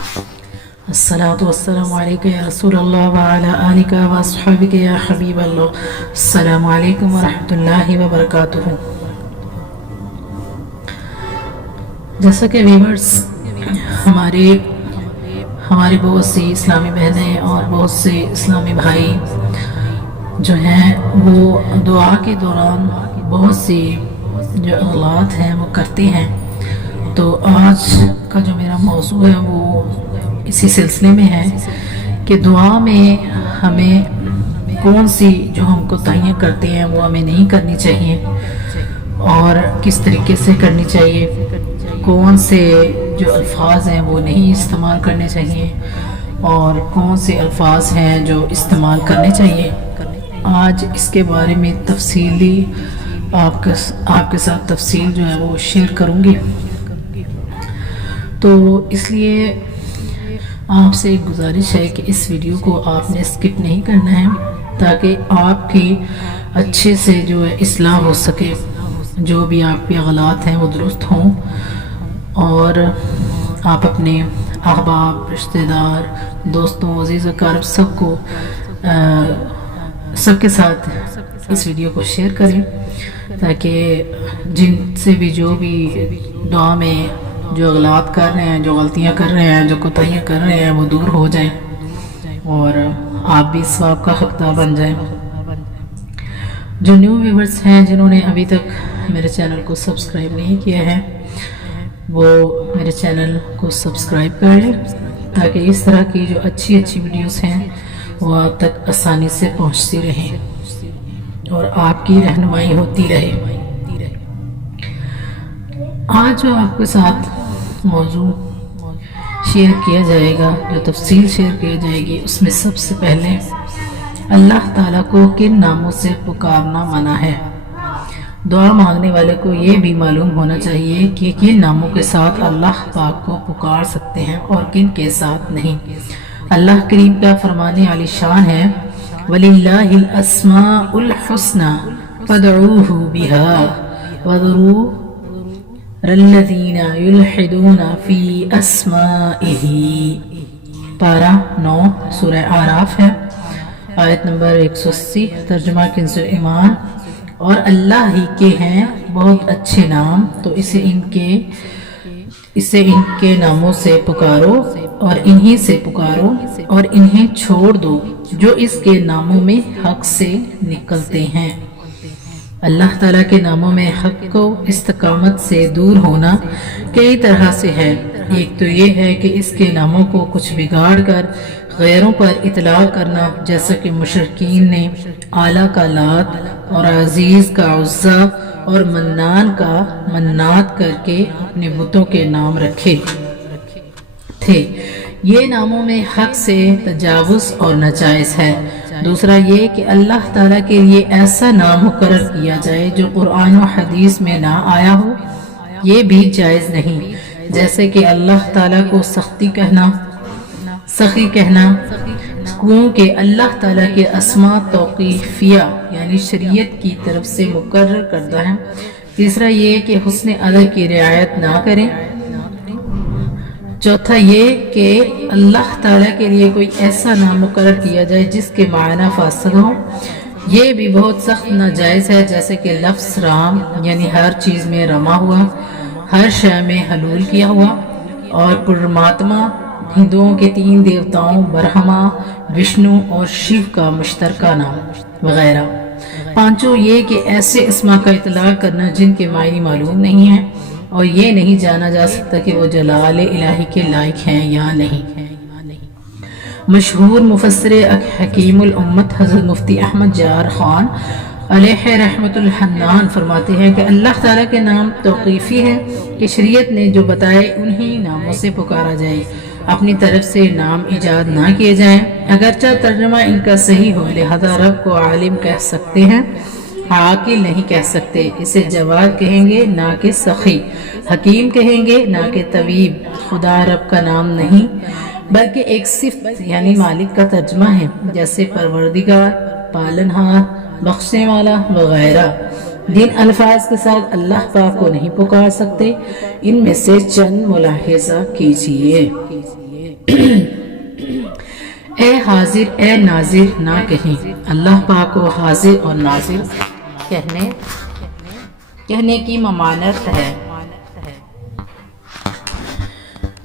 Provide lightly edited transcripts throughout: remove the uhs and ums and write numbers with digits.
الصلاة والسلام عليك يا رسول الله وعلى آلك وأصحابك يا حبيب الله. السلام عليكم ورحمة الله وبركاته. جیسا کہ ویورز ہماری بہت سی اسلامی بہنیں اور بہت سے اسلامی بھائی جو ہیں وہ دعا کے دوران بہت سی جو اغلاط ہیں وہ کرتے ہیں. تو آج کا جو میرا موضوع ہے وہ اسی سلسلے میں ہے کہ دعا میں ہمیں کون سی جو ہم کو تعین کرتے ہیں وہ ہمیں نہیں کرنی چاہیے اور کس طریقے سے کرنی چاہیے، کون سے جو الفاظ ہیں وہ نہیں استعمال کرنے چاہیے اور کون سے الفاظ ہیں جو استعمال کرنے چاہیے. آج اس کے بارے میں تفصیلی آپ کے ساتھ تفصیل جو ہے وہ شیئر کروں گی. تو اس لیے آپ سے ایک گزارش ہے کہ اس ویڈیو کو آپ نے اسکپ نہیں کرنا ہے تاکہ آپ کی اچھے سے جو ہے اصلاح ہو سکے، جو بھی آپ کے غلط ہیں وہ درست ہوں اور آپ اپنے احباب، رشتہ دار، دوستوں، عزیز اقارب سب کے ساتھ اس ویڈیو کو شیئر کریں تاکہ جن سے بھی جو بھی دعا میں جو اغلاط کر رہے ہیں، جو غلطیاں کر رہے ہیں، جو کوتاہیاں کر رہے ہیں وہ دور ہو جائیں اور آپ بھی ثواب کا حقدار بن جائیں. جو نیو ویورز ہیں جنہوں نے ابھی تک میرے چینل کو سبسکرائب نہیں کیا ہے وہ میرے چینل کو سبسکرائب کر لیں تاکہ اس طرح کی جو اچھی ویڈیوز ہیں وہ آپ تک آسانی سے پہنچتی رہیں اور آپ کی رہنمائی ہوتی رہے. آج جو آپ کے ساتھ موضوع شیئر کیا جائے گا، جو تفصیل شیئر کی جائے گی، اس میں سب سے پہلے اللہ تعالیٰ کو کن ناموں سے پکارنا منع ہے. دعا مانگنے والے کو یہ بھی معلوم ہونا چاہیے کہ کن ناموں کے ساتھ اللہ پاک کو پکار سکتے ہیں اور کن کے ساتھ نہیں. اللہ کریم کا فرمان عالی شان ہے وَلِلَّهِ الْأَسْمَاءُ الْحُسْنَى فَادْعُوهُ بِهَا وَذَرُوا الَّذِينَ يُلْحِدُونَ فِي أَسْمَائِهِ. پارہ 9 سورہ اعراف ہے، آیت نمبر 180. ترجمہ کنز ایمان. اور اللہ ہی کے ہیں بہت اچھے نام، تو اسے ان کے ناموں سے پکارو اور انہی سے پکارو اور انہیں چھوڑ دو جو اس کے ناموں میں حق سے نکلتے ہیں. اللہ تعالیٰ کے ناموں میں حق کو استقامت سے دور ہونا کئی طرح سے ہے. ایک تو یہ ہے کہ اس کے ناموں کو کچھ بگاڑ کر غیروں پر اطلاق کرنا، جیسا کہ مشرکین نے اعلیٰ کا لات اور عزیز کا عزا اور منان کا منات کر کے اپنے بتوں کے نام رکھے تھے. یہ ناموں میں حق سے تجاوز اور ناجائز ہے. دوسرا یہ کہ اللہ تعالیٰ کے لیے ایسا نام مقرر کیا جائے جو قرآن و حدیث میں نہ آیا ہو، یہ بھی جائز نہیں. جیسے کہ اللہ تعالیٰ کو سخی کہنا، کیونکہ اللہ تعالیٰ کے اسماء توقیفیہ یعنی شریعت کی طرف سے مقرر کردہ ہیں. تیسرا یہ کہ حسن ادب کی رعایت نہ کریں. چوتھا یہ کہ اللہ تعالیٰ کے لیے کوئی ایسا نام مقرر کیا جائے جس کے معنی فاسد ہوں، یہ بھی بہت سخت ناجائز ہے. جیسے کہ لفظ رام یعنی ہر چیز میں رما ہوا، ہر شے میں حلول کیا ہوا، اور پرماتما ہندوؤں کے 3 دیوتاؤں برہما، وشنو اور شیو کا مشترکہ نام وغیرہ. پانچوں یہ کہ ایسے اسما کا اطلاق کرنا جن کے معنی معلوم نہیں ہیں اور یہ نہیں جانا جا سکتا کہ وہ جلال الہی کے لائق ہیں یا نہیں. مشہور مفسر حکیم الامت حضرت مفتی احمد جار خان علیہ رحمت الحنان فرماتے ہیں کہ اللہ تعالیٰ کے نام توقیفی ہیں کہ شریعت نے جو بتائے انہی ناموں سے پکارا جائے، اپنی طرف سے نام ایجاد نہ کیے جائیں. اگرچہ ترجمہ ان کا صحیح ہو، لہذا رب کو عالم کہہ سکتے ہیں، عاقل نہیں کہہ سکتے. اسے جواد کہیں گے نہ کہ سخی، حکیم کہیں گے نہ کہ طبیب. خدا رب کا نام نہیں بلکہ ایک صفت یعنی مالک کا ترجمہ ہے، جیسے پروردگار، پالنہار، بخشنے والا وغیرہ. جن الفاظ کے ساتھ اللہ پاک کو نہیں پکار سکتے ان میں سے چند ملاحظہ کیجئے۔ اے حاضر اے ناظر نہ کہیں، اللہ پاک کو حاضر اور ناظر کہنے کی ممانعت ہے۔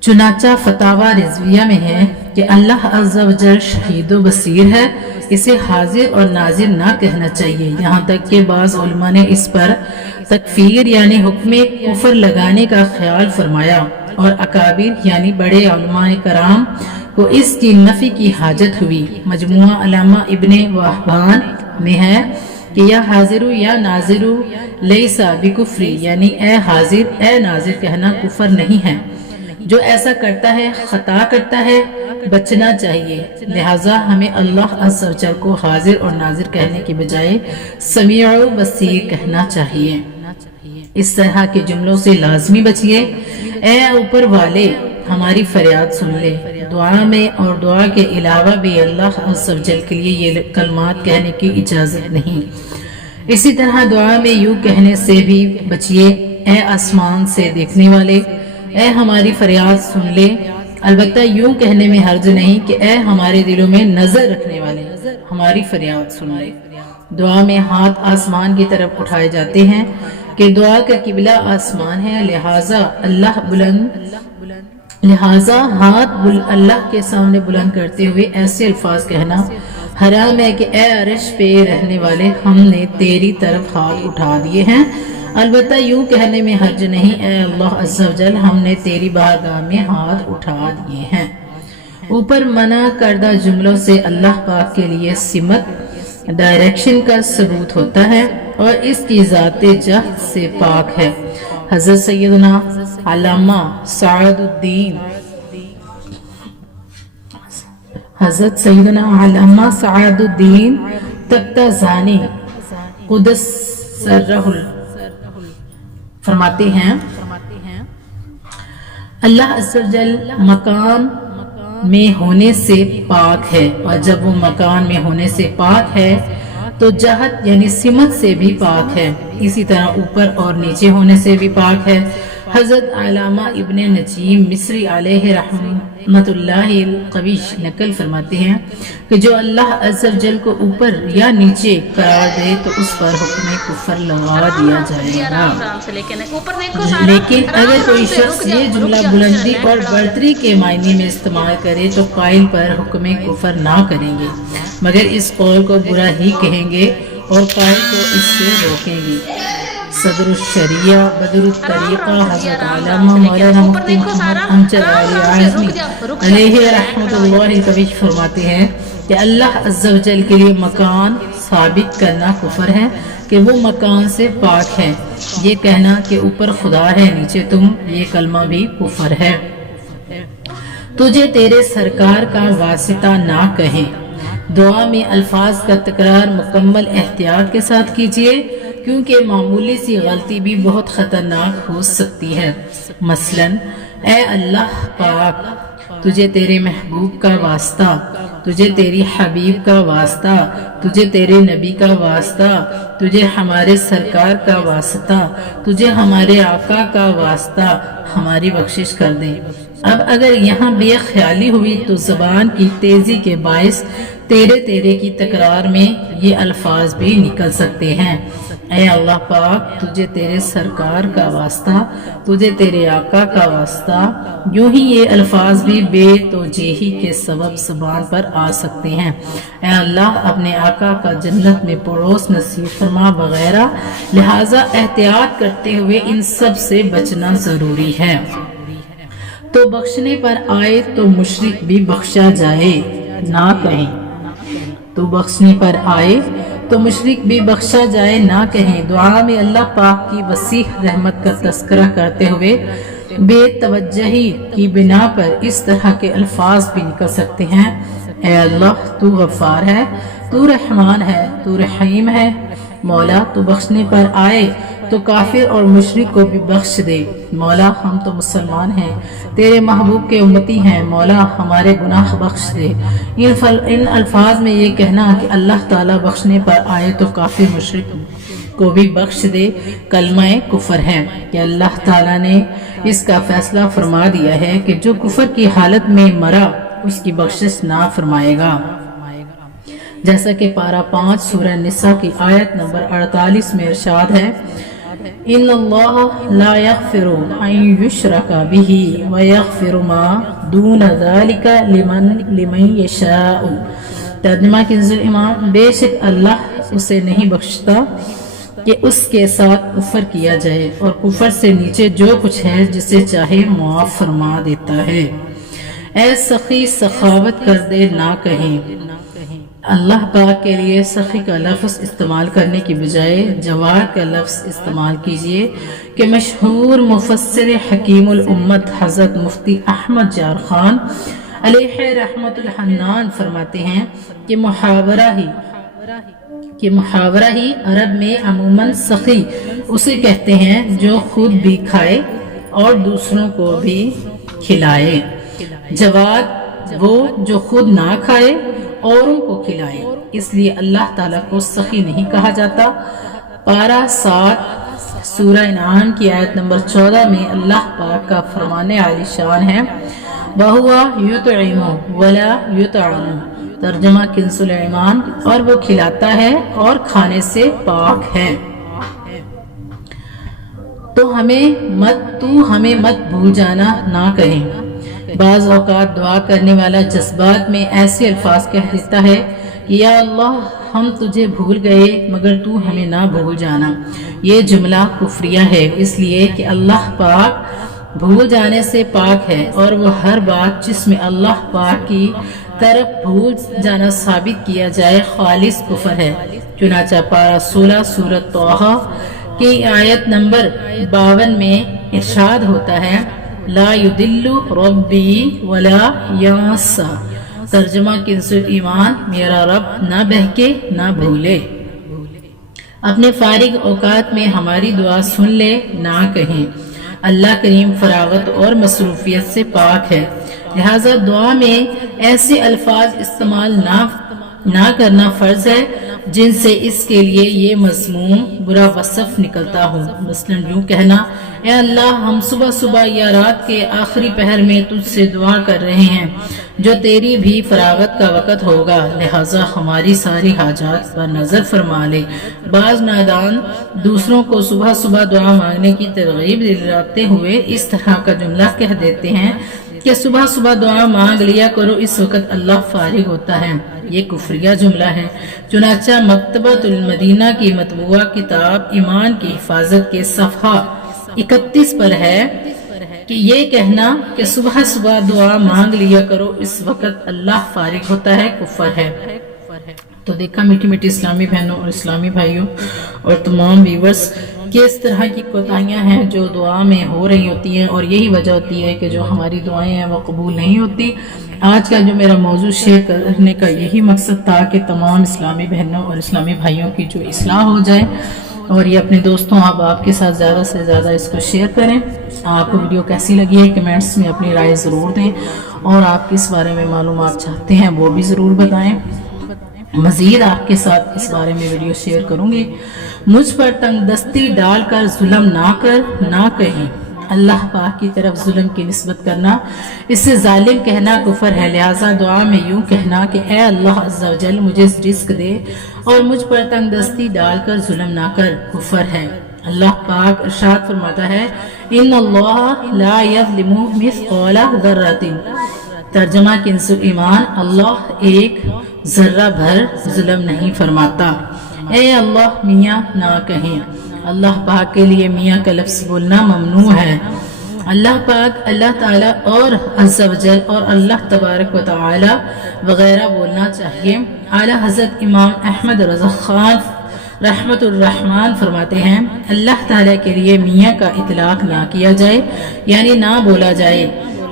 چنانچہ فتاوی رضویہ میں ہے کہ اللہ عز و جل شہید و بصیر ہے، اسے حاضر اور ناظر نہ کہنا چاہیے۔ یہاں تک کہ بعض علماء نے اس پر تکفیر یعنی حکم کفر لگانے کا خیال فرمایا، اور اکابر یعنی بڑے علماء کرام کو اس کی نفی کی حاجت ہوئی۔ مجموعہ علامہ ابن وہبان میں ہے کہ یا حاضر یا ناظر لیسا بکفری، یعنی اے حاضر اے ناظر کہنا کفر نہیں ہے، جو ایسا کرتا ہے خطا کرتا ہے، بچنا چاہیے۔ لہٰذا ہمیں اللہ عز و جل کو حاضر اور ناظر کہنے کی بجائے سمیع و بصیر کہنا چاہیے۔ اس طرح کے جملوں سے لازمی بچیے۔ اے اوپر والے ہماری فریاد سن لے۔ دعا میں اور دعا کے علاوہ بھی اللہ عز و جل کے لیے یہ کلمات کہنے کی اجازت نہیں۔ اسی طرح دعا میں یوں کہنے سے بھی بچیے، اے آسمان سے دیکھنے والے، اے ہماری فریاد سن لے۔ البتہ یوں کہنے میں حرج نہیں کہ اے ہمارے دلوں میں نظر رکھنے والے، ہماری فریاد سن لے۔ دعا میں ہاتھ آسمان کی طرف اٹھائے جاتے ہیں کہ دعا کا قبلہ آسمان ہے، لہٰذا ہاتھ اللہ کے سامنے بلند کرتے ہوئے ایسے الفاظ کہنا حرام ہے کہ اے عرش پہ رہنے والے، ہم نے تیری طرف ہاتھ اٹھا دیے ہیں۔ البتہ یوں کہنے میں حرج نہیں، اے اللہ عز و جل ہم نے تیری بارگاہ میں ہاتھ اٹھا دیے ہیں۔ اوپر منع کردہ جملوں سے اللہ پاک کے لیے سمت ڈائریکشن کا ثبوت ہوتا ہے اور اس کی ذات جہد سے پاک ہے۔ حضرت سیدنا علامہ سعد الدین تختازانی قدس سرہ فرماتے ہیں اللہ عز و جل مکان میں ہونے سے پاک ہے، اور جب وہ مکان میں ہونے سے پاک ہے تو جہت یعنی سمت سے بھی پاک ہے، اسی طرح اوپر اور نیچے ہونے سے بھی پاک ہے۔ حضرت علامہ ابن نجیم مصری علیہ رحمت اللہ القویش نقل فرماتے ہیں کہ جو اللہ عز و جل کو اوپر یا نیچے قرار دے تو اس پر حکم کفر لگا دیا جائے گا۔ لیکن اگر کوئی شخص یہ جملہ بلندی اور برتری کے معنی میں استعمال کرے تو قائل پر حکم کفر نہ کریں گے، مگر اس قول کو برا ہی کہیں گے اور قائل کو اس سے روکیں گے۔ صدر الشریعہ بدر الطریقہ حضرت علامہ مولانا مفتی محمد امجد علی اعظمی علیہ رحمت اللہ القویش فرماتے ہیں کہ اللہ عز و جل کے لیے مکان ثابت کرنا کفر ہے کہ وہ مکان سے پاک ہے۔ یہ کہنا کہ اوپر خدا ہے نیچے تم، یہ کلمہ بھی کفر ہے۔ تجھے تیرے سرکار کا واسطہ نہ کہیں۔ دعا میں الفاظ کا تکرار مکمل احتیاط کے ساتھ کیجیے، کیونکہ معمولی سی غلطی بھی بہت خطرناک ہو سکتی ہے۔ مثلاً اے اللہ پاک، تجھے تیرے محبوب کا واسطہ، تجھے تیری حبیب کا واسطہ، تجھے تیرے نبی کا واسطہ، تجھے ہمارے سرکار کا واسطہ، تجھے ہمارے آقا کا واسطہ، ہماری بخشش کر دے۔ اب اگر یہاں بے خیالی ہوئی تو زبان کی تیزی کے باعث تیرے کی تکرار میں یہ الفاظ بھی نکل سکتے ہیں۔ اے اللہ پاک، تجھے تیرے سرکار کا واسطہ، تجھے تیرے آقا کا واسطہ، یوں ہی یہ الفاظ بھی بے توجیہی کے سبب زبان پر آ سکتے ہیں۔ اے اللہ اپنے آقا کا جنت میں پڑوس نصیب فرما وغیرہ، لہٰذا احتیاط کرتے ہوئے ان سب سے بچنا ضروری ہے۔ تو بخشنے پر آئے تو مشرک بھی بخشا جائے نہ کہیں، تو بخشنے پر آئے تو مشرک بھی بخشا جائے نہ کہیں۔ دعا میں اللہ پاک کی وسیع رحمت کا تذکرہ کرتے ہوئے بے توجہی کی بنا پر اس طرح کے الفاظ بھی نکل سکتے ہیں۔ اے اللہ تو غفار ہے، تو رحمان ہے، تو رحیم ہے، مولا تو بخشنے پر آئے تو کافر اور مشرک کو بھی بخش دے۔ مولا ہم تو مسلمان ہیں، تیرے محبوب کے امتی ہیں، مولا ہمارے گناہ بخش دے۔ ان الفاظ میں یہ کہنا کہ اللہ تعالیٰ بخشنے پر آئے تو کافر مشرک کو بھی بخش دے کلمہ کفر ہے کہ اللہ تعالیٰ نے اس کا فیصلہ فرما دیا ہے کہ جو کفر کی حالت میں مرا اس کی بخشش نہ فرمائے گا، جیسا کہ پارہ 5 سورہ نساء کی آیت نمبر 48 میں ارشاد ہے، ان اللہ لا یغفر ان یشرک بہ ویغفر ما دون ذلک لمن یشاء۔ ترجمہ کنز ایمان، بے شک اللہ اسے نہیں بخشتا کہ اس کے ساتھ کفر کیا جائے، اور کفر سے نیچے جو کچھ ہے جسے چاہے معاف فرما دیتا ہے۔ اے سخی سخاوت کر دے نہ کہیں۔ اللہ پاک کے لیے سخی کا لفظ استعمال کرنے کی بجائے جواد کا لفظ استعمال کیجئے کہ مشہور مفسر حکیم الامت حضرت مفتی احمد جار خان علیہ رحمت الحنان فرماتے ہیں کہ محاورہ ہی عرب میں عموماً سخی اسے کہتے ہیں جو خود بھی کھائے اور دوسروں کو بھی کھلائے، جواد وہ جو خود نہ کھائے اوروں کو کھلائے، اس لیے اللہ تعالیٰ کو سخی نہیں کہا جاتا۔ پارہ 7 سورہ انعام کی آیت نمبر 14 میں اللہ پاک کا فرمان عالی شان ہے، وَهُوَ يُطْعِمُ وَلَا يُطْعَمُ۔ ترجمہ کنز ایمان، اور وہ کھلاتا ہے اور کھانے سے پاک ہے۔ تو ہمیں مت بھول جانا نہ کہیں۔ بعض اوقات دعا کرنے والا جذبات میں ایسے الفاظ کہہ دیتا ہے کہ یا اللہ ہم تجھے بھول گئے مگر تو ہمیں نہ بھول جانا۔ یہ جملہ کفریہ ہے، اس لیے کہ اللہ پاک بھول جانے سے پاک ہے، اور وہ ہر بات جس میں اللہ پاک کی طرف بھول جانا ثابت کیا جائے خالص کفر ہے۔ چنانچہ پارہ 16 سورۃ طٰہٰ کی آیت نمبر 52 میں ارشاد ہوتا ہے، لا یضل ربی ولا ینسیٰ۔ ترجمہ کنز ایمان، میرا رب نہ بہکے نہ بھولے۔ اپنے فارغ اوقات میں ہماری دعا سن لے نہ کہیں۔ اللہ کریم فراغت اور مصروفیت سے پاک ہے، لہذا دعا میں ایسے الفاظ استعمال نہ کرنا فرض ہے جن سے اس کے لیے یہ مضموم برا وصف نکلتا ہو۔ مثلا یوں کہنا، اے اللہ ہم صبح صبح یا رات کے آخری پہر میں تجھ سے دعا کر رہے ہیں جو تیری بھی فراغت کا وقت ہوگا، لہذا ہماری ساری حاجات پر نظر فرما لے۔ بعض نادان دوسروں کو صبح صبح دعا مانگنے کی ترغیب دلاتے ہوئے اس طرح کا جملہ کہہ دیتے ہیں کہ صبح صبح دعا مانگ لیا کرو، اس وقت اللہ فارغ ہوتا ہے۔ یہ کفریہ جملہ ہے۔ چنانچہ مکتبۃ المدینہ کی مطبوعہ کتاب ایمان کی حفاظت کے صفحہ 31 پر ہے کہ یہ کہنا کہ صبح صبح دعا مانگ لیا کرو اس وقت اللہ فارغ ہوتا ہے، کفر ہے۔ تو دیکھا میٹھی میٹھی اسلامی بہنوں اور اسلامی بھائیوں اور تمام ویورز کس طرح کی کوتاہیاں ہیں جو دعا میں ہو رہی ہوتی ہیں، اور یہی وجہ ہوتی ہے کہ جو ہماری دعائیں ہیں وہ قبول نہیں ہوتی۔ آج کا جو میرا موضوع شیئر کرنے کا یہی مقصد تھا کہ تمام اسلامی بہنوں اور اسلامی بھائیوں کی جو اصلاح ہو جائے، اور یہ اپنے دوستوں احباب کے ساتھ زیادہ سے زیادہ اس کو شیئر کریں۔ آپ کو ویڈیو کیسی لگی ہے کمنٹس میں اپنی رائے ضرور دیں، اور آپ کس بارے میں معلومات چاہتے ہیں وہ بھی ضرور بتائیں۔ مزید آپ کے ساتھ اس بارے میں ویڈیو شیئر کروں گی۔ مجھ پر تنگ دستی ڈال کر ظلم نہ کہیں۔ اللہ پاک کی طرف ظلم کی نسبت کرنا، اس سے ظالم کہنا کفر ہے، لہٰذا دعا میں یوں کہنا کہ اے اللہ عز و جل مجھے رزق دے اور مجھ پر تنگ دستی ڈال کر ظلم نہ کر، کفر ہے۔ اللہ پاک ارشاد فرماتا ہے، ان اللہ لا یظلم مثقال ذرۃ۔ ترجمہ کنز ایمان، اللہ ایک ذرہ بھر ظلم نہیں فرماتا۔ اے اللہ میاں نہ کہیں۔ اللہ پاک کے لیے میاں کا لفظ بولنا ممنوع ہے۔ اللہ پاک، اللہ تعالیٰ اور عز و جل اور اللہ تبارک و تعالی وغیرہ بولنا چاہیے۔ اعلیٰ حضرت امام احمد رضا خان رحمت الرحمن فرماتے ہیں، اللہ تعالیٰ کے لیے میاں کا اطلاق نہ کیا جائے، یعنی نہ بولا جائے،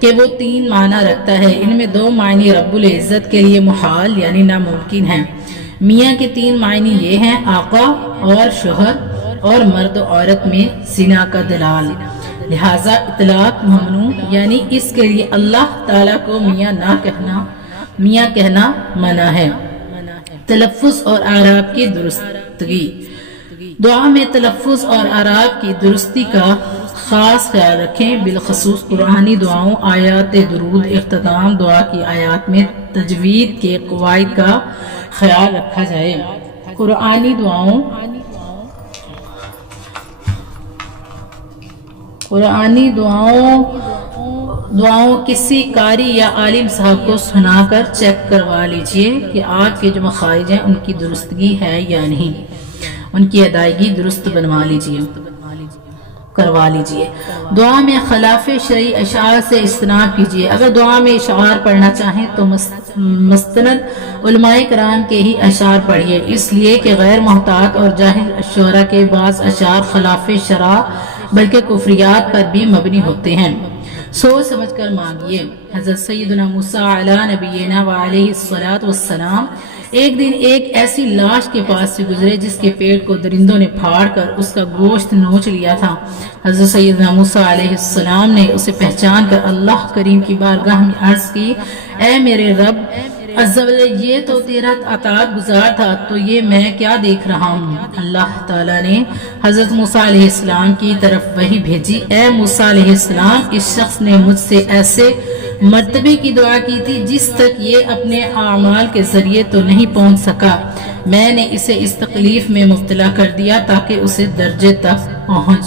کہ وہ 3 معنی رکھتا ہے۔ ان میں 2 معنی رب العزت کے لیے محال یعنی ناممکن ہیں۔ میاں کے 3 معنی یہ ہیں: آقا اور شوہر اور مرد و عورت میں زنا کا دلال، لہذا اطلاق ممنوع، یعنی اس کے لیے اللہ تعالیٰ کو میاں کہنا منع ہے۔ تلفظ اور اعراب کی درستگی، دعا میں تلفظ اور اعراب کی درستی کا خاص خیال رکھیں، بالخصوص قرآنی دعاؤں، آیات درود، اختتام دعا کی آیات میں تجوید کے قواعد کا خیال رکھا جائے۔ قرآنی دعاؤں کسی قاری یا عالم صاحب کو سنا کر چیک کروا لیجئے کہ آپ کے جو مخارج ہیں ان کی درستگی ہے یا نہیں، ان کی ادائیگی درست کروا لیجئے۔ دعا میں خلاف شرعی اشعار سے اجتناب کیجئے۔ اگر دعا میں اشعار پڑھنا چاہیں تو مستند علماء کرام کے ہی اشعار پڑھیے، اس لیے کہ غیر محتاط اور جاہل شعراء کے بعض اشعار خلاف شرع بلکہ کفریات پر بھی مبنی ہوتے ہیں۔ سوچ سمجھ کر مانگیے۔ حضرت سیدنا موسیٰ علی نبینا وعلیہ الصلاۃ والسلام ایک دن ایک ایسی لاش کے پاس سے گزرے جس کے پیٹ کو درندوں نے پھاڑ کر اس کا گوشت نوچ لیا تھا۔ حضرت سیدنا موسیٰ علیہ السلام نے اسے پہچان کر اللہ کریم کی بارگاہ میں عرض کی، اے میرے رب عز و جل، یہ تو تیرا اطاعت گزار تھا، تو یہ میں کیا دیکھ رہا ہوں؟ اللہ تعالیٰ نے حضرت موسیٰ علیہ السلام کی طرف وحی بھیجی، اے موسیٰ علیہ السلام، اس شخص نے مجھ سے ایسے مرتبے کی دعا کی تھی جس تک یہ اپنے اعمال کے ذریعے تو نہیں پہنچ سکا، میں نے اسے اس تکلیف میں مبتلا کر دیا تاکہ اس درجے تک پہنچ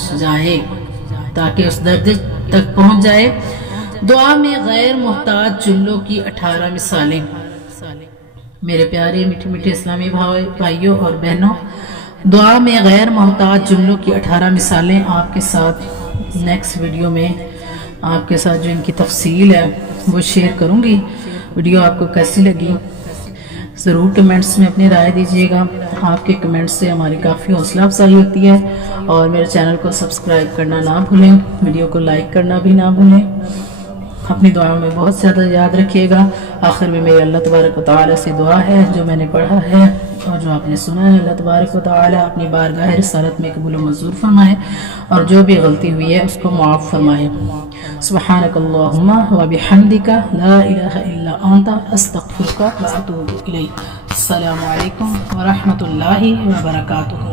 جائے۔ دعا میں غیر محتاط جملوں کی 18 مثالیں۔ میرے پیارے میٹھے میٹھے اسلامی بھائیوں اور بہنوں، دعا میں غیر محتاط جملوں کی 18 مثالیں آپ کے ساتھ نیکسٹ ویڈیو میں آپ کے ساتھ جو ان کی تفصیل ہے وہ شیئر کروں گی۔ ویڈیو آپ کو کیسی لگی ضرور کمنٹس میں اپنی رائے دیجیے گا، آپ کے کمنٹس سے ہماری کافی حوصلہ افزائی ہوتی ہے، اور میرے چینل کو سبسکرائب کرنا نہ بھولیں، ویڈیو کو لائک کرنا بھی نہ بھولیں، اپنی دعاؤں میں بہت زیادہ یاد رکھیے گا۔ آخر میں میری اللہ تبارک و تعالیٰ سے دعا ہے، جو میں نے پڑھا ہے اور جو آپ نے سنا ہے، اللہ تبارک و تعالیٰ اپنی بارگاہ رسالت میں قبول و منظور فرمائے، اور جو بھی غلطی ہوئی ہے اس کو معاف فرمائے۔ سبحانک اللہم و بحمدک لا الہ الا انت استغفرک و اتوب الیک۔ السلام علیکم ورحمۃ اللہ وبرکاتہ۔